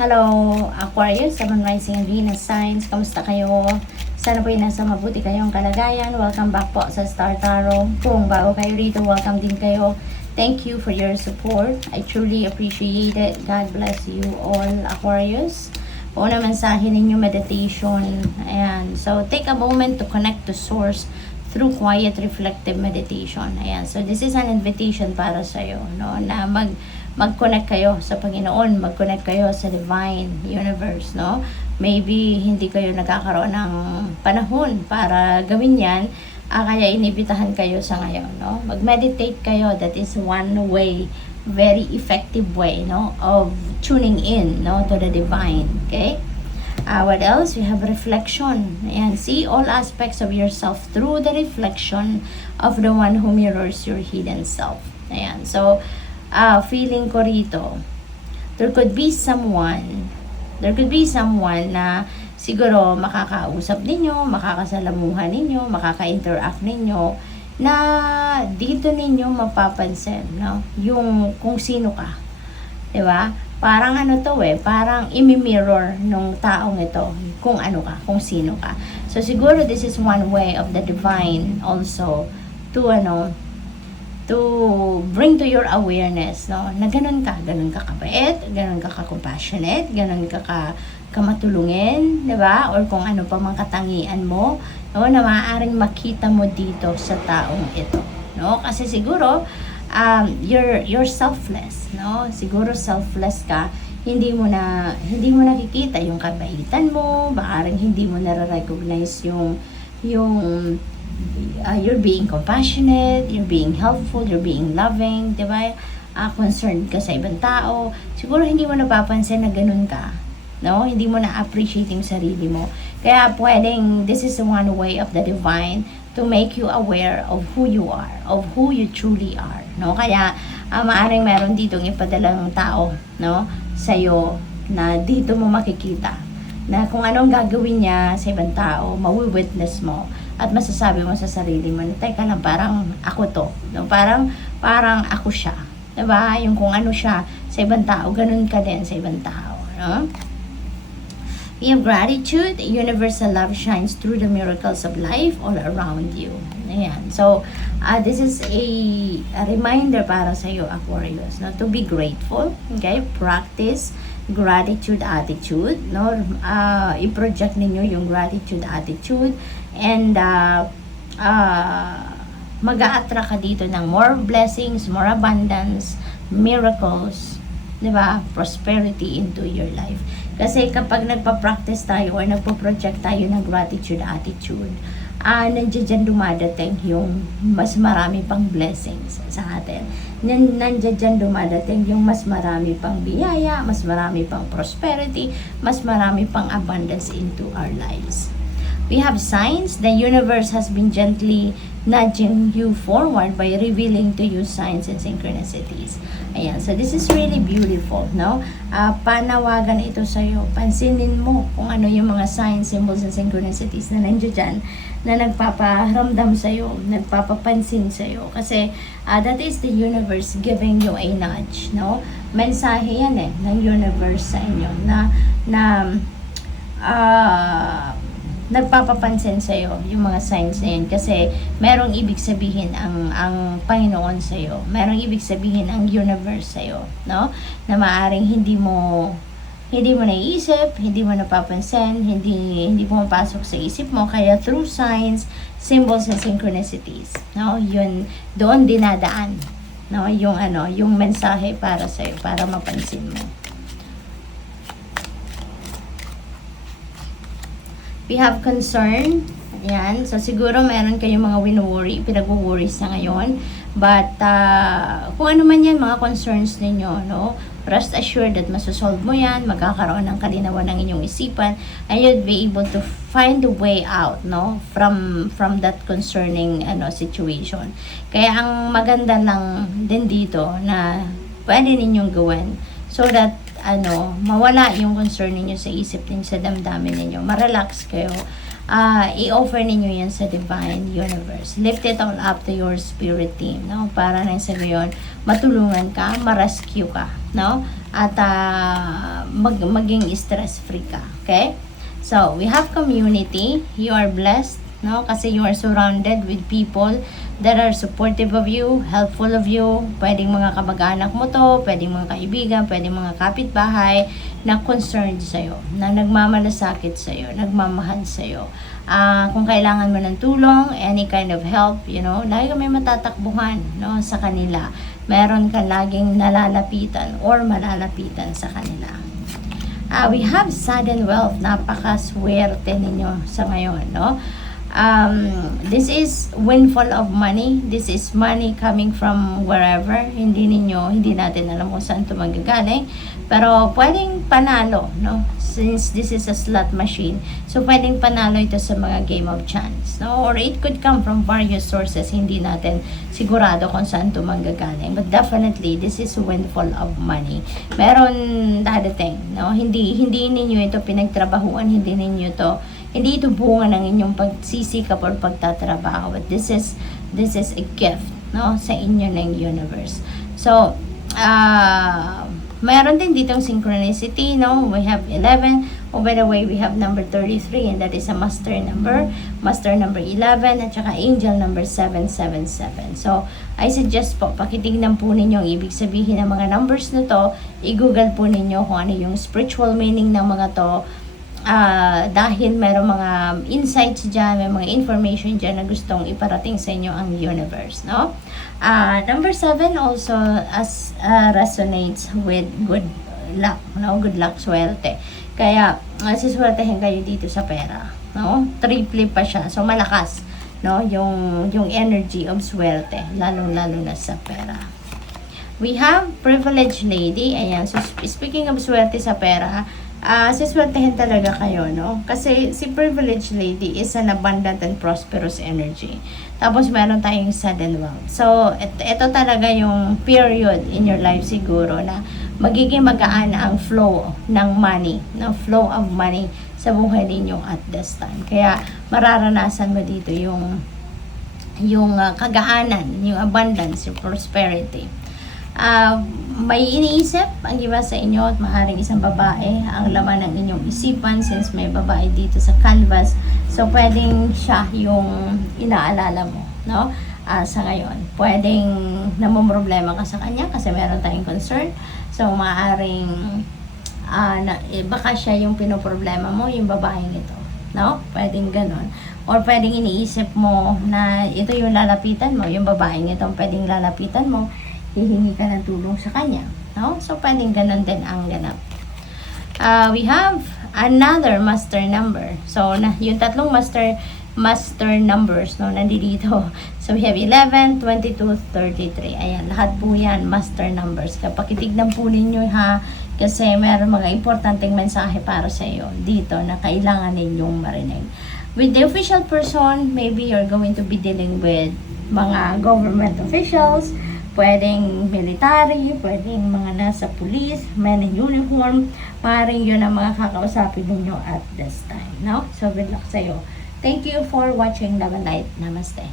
Hello, Aquarius, Sun, Rising, and Venus signs. Kamusta kayo? Sana po ay nasa mabuti kayong kalagayan. Welcome back po sa Star Tarot. Kung bago kayo rito, welcome din kayo. Thank you for your support. I truly appreciate it. God bless you all, Aquarius. Una mensahe ninyo, meditation. Ayan. So, take a moment to connect to Source through quiet, reflective meditation. Ayan. So, this is an invitation para sa'yo, no? Na mag-connect kayo sa Panginoon, mag-connect kayo sa Divine Universe, no? Maybe hindi kayo nagkakaroon ng panahon para gawin yan, kaya inibitahan kayo sa ngayon, no? Mag-meditate kayo. That is one way, very effective way, no, of tuning in, no, to the Divine, okay? What else? We have reflection. Ayan, see all aspects of yourself through the reflection of the one who mirrors your hidden self. Ayan, so, feeling ko rito, there could be someone na siguro makakausap ninyo, makakasalamuhan ninyo, makaka-interact ninyo, na dito ninyo mapapansin, no? Yung kung sino ka. Diba? Parang ano to parang imi-mirror nung taong ito, kung ano ka, kung sino ka. So siguro this is one way of the Divine also to bring to your awareness, no, na ganun ka kabait, ganun ka compassionate, ganun ka kamatulungin, di ba? Or kung ano pa mang katangian mo, no, na maaaring makita mo dito sa taong ito, no? Kasi siguro you're selfless, no? Siguro selfless ka, hindi mo nakikita yung kabaitan mo, maaaring hindi mo na-recognize yung you're being compassionate, you're being helpful, you're being loving, di ba? Concerned ka sa ibang tao. Siguro hindi mo napapansin na ganun ka, no? Hindi mo na-appreciate yung sarili mo. Kaya pwedeng, this is one way of the Divine to make you aware of who you are, of who you truly are, no? Kaya, maaring meron ditong ipadalang tao, no, sa'yo, na dito mo makikita na kung anong gagawin niya sa ibang tao, mawi-witness mo at masasabi mo sa sarili mo, teka lang, parang ako to, no? Parang ako siya, diba? Yung kung ano siya sa ibang tao, ganun ka din sa ibang tao, no? We have gratitude. Universal love shines through the miracles of life all around you. Ayan. So, this is a reminder para sa iyo, Aquarius, no? To be grateful, okay? Practice gratitude attitude, no? I-project ninyo yung gratitude attitude and mag-a-attract ka dito ng more blessings, more abundance, miracles, di ba? Prosperity into your life. Kasi kapag nagpa-practice tayo or nagpo-project tayo ng gratitude attitude, nandiyan dyan dumadating yung mas marami pang blessings sa atin. Nandiyan dyan dumadating yung mas marami pang biyaya, mas marami pang prosperity, mas marami pang abundance into our lives. We have signs. The universe has been gently nudging you forward by revealing to you signs and synchronicities. Ayan. So, this is really beautiful, no? Panawagan ito sa'yo. Pansinin mo kung ano yung mga signs, symbols, and synchronicities na nandiyo dyan, na nagpaparamdam sa'yo, nagpapapansin sa'yo. Kasi, that is the universe giving you a nudge, no? Mensahe yan ng universe sa inyo na nagpapapansin sa'yo yung mga signs na yun kasi merong ibig sabihin ang Panginoon sa'yo, merong ibig sabihin ang universe sa'yo, no? Na maaring hindi mo naiisip, hindi mo napapansin, hindi mo mapasok sa isip mo, kaya through signs, symbols, and synchronicities, no? Yun, doon dinadaan, no? Yung mensahe para sa'yo, para mapansin mo. We have concern. Ayan. So, siguro meron kayong mga pinag-worry sa ngayon. But, kung ano man yan, mga concerns ninyo, no? Rest assured that masosolve mo yan, magkakaroon ng kalinawan ng inyong isipan, and you'll be able to find a way out, no? From that concerning, situation. Kaya, ang maganda lang din dito na pwede ninyong gawin so that mawala yung concern ninyo sa isip ninyo, sa damdamin ninyo, ma-relax kayo, i-offer ninyo yan sa Divine Universe. Lift it all up to your spirit team, no? Para na sa gayon, matulungan ka, ma-rescue ka, no? At maging stress-free ka. Okay? So, we have community. You are blessed, no? Kasi you are surrounded with people that are supportive of you, helpful of you. Pwedeng mga kamag-anak mo to, pwedeng mga kaibigan, pwedeng mga kapitbahay na concerned sa'yo, na nagmamalasakit sa'yo, nagmamahal sa'yo. Kung kailangan mo ng tulong, any kind of help, you know, lagi kami matatakbuhan, no, sa kanila. Meron ka laging nalalapitan or malalapitan sa kanila. We have sudden wealth. Napakaswerte ninyo sa ngayon, no? This is windfall of money. This is money coming from wherever. Hindi natin alam kung saan ito magagaling. Pero pwedeng panalo, no? Since this is a slot machine. So pwedeng panalo ito sa mga game of chance, no? Or it could come from various sources. Hindi natin sigurado kung saan ito manggagaling. But definitely, this is a windfall of money. Meron dadating, no? Hindi ninyo ito pinagtrabahuan. Hindi ito bunga ng inyong pagsisikap or pagtatrabaho. But this is a gift, no? Sa inyo ng universe. So, meron din ditong synchronicity, no? We have 11. Oh, by the way, we have number 33, and that is a master number 11, at saka angel number 777. So, I suggest po, pakitignan po ninyo ang ibig sabihin ng mga numbers na to. I-google po ninyo kung ano yung spiritual meaning ng mga to. Dahil merong mga insights dyan, may mga information dyan na gustong iparating sa inyo ang universe, no? Number 7 also resonates with good luck, no? Good luck, swerte. Kaya, siswertehin kayo dito sa pera, no? Triple pa siya. So, malakas, no? Yung energy of swerte, lalo-lalo na sa pera. We have privileged lady. Ayan. So, speaking of swerte sa pera, siswertehin talaga kayo, no? Kasi si privileged lady is an abundant and prosperous energy. Tapos meron tayong sudden wealth. So, ito talaga yung period in your life siguro na magiging magaan ang flow ng money, ng flow of money sa buhay ninyo at this time. Kaya mararanasan mo dito yung kagaanan, yung abundance, yung prosperity. May iniisip ang iba sa inyo at maaaring isang babae ang laman ng inyong isipan since may babae dito sa canvas. So, pwedeng siya yung inaalala mo, no? Sa ngayon. Pwedeng namumroblema ka sa kanya kasi meron tayong concern. So, maaaring baka siya yung pinoproblema mo, yung babae nito, no? Pwedeng ganon. Or pwedeng iniisip mo na ito yung lalapitan mo, yung babae nito pwedeng lalapitan mo, hihingi ka ng tulong sa kanya, no? So, pwedeng ganun din ang ganap. We have another master number. So, yung tatlong master numbers, no, nandito. So, we have 11, 22, 33. Ayan, lahat po yan, master numbers. Kapag itignan po ninyo, ha, kasi meron mga importanteng mensahe para sa iyo dito na kailangan ninyong marinig. With the official person, maybe you're going to be dealing with mga government officials, pwedeng military, pwedeng mga nasa police, men in uniform, paring yun ang mga kakausapin ninyo at this time, no? So, good luck sa'yo. Thank you for watching Love and Light. Namaste.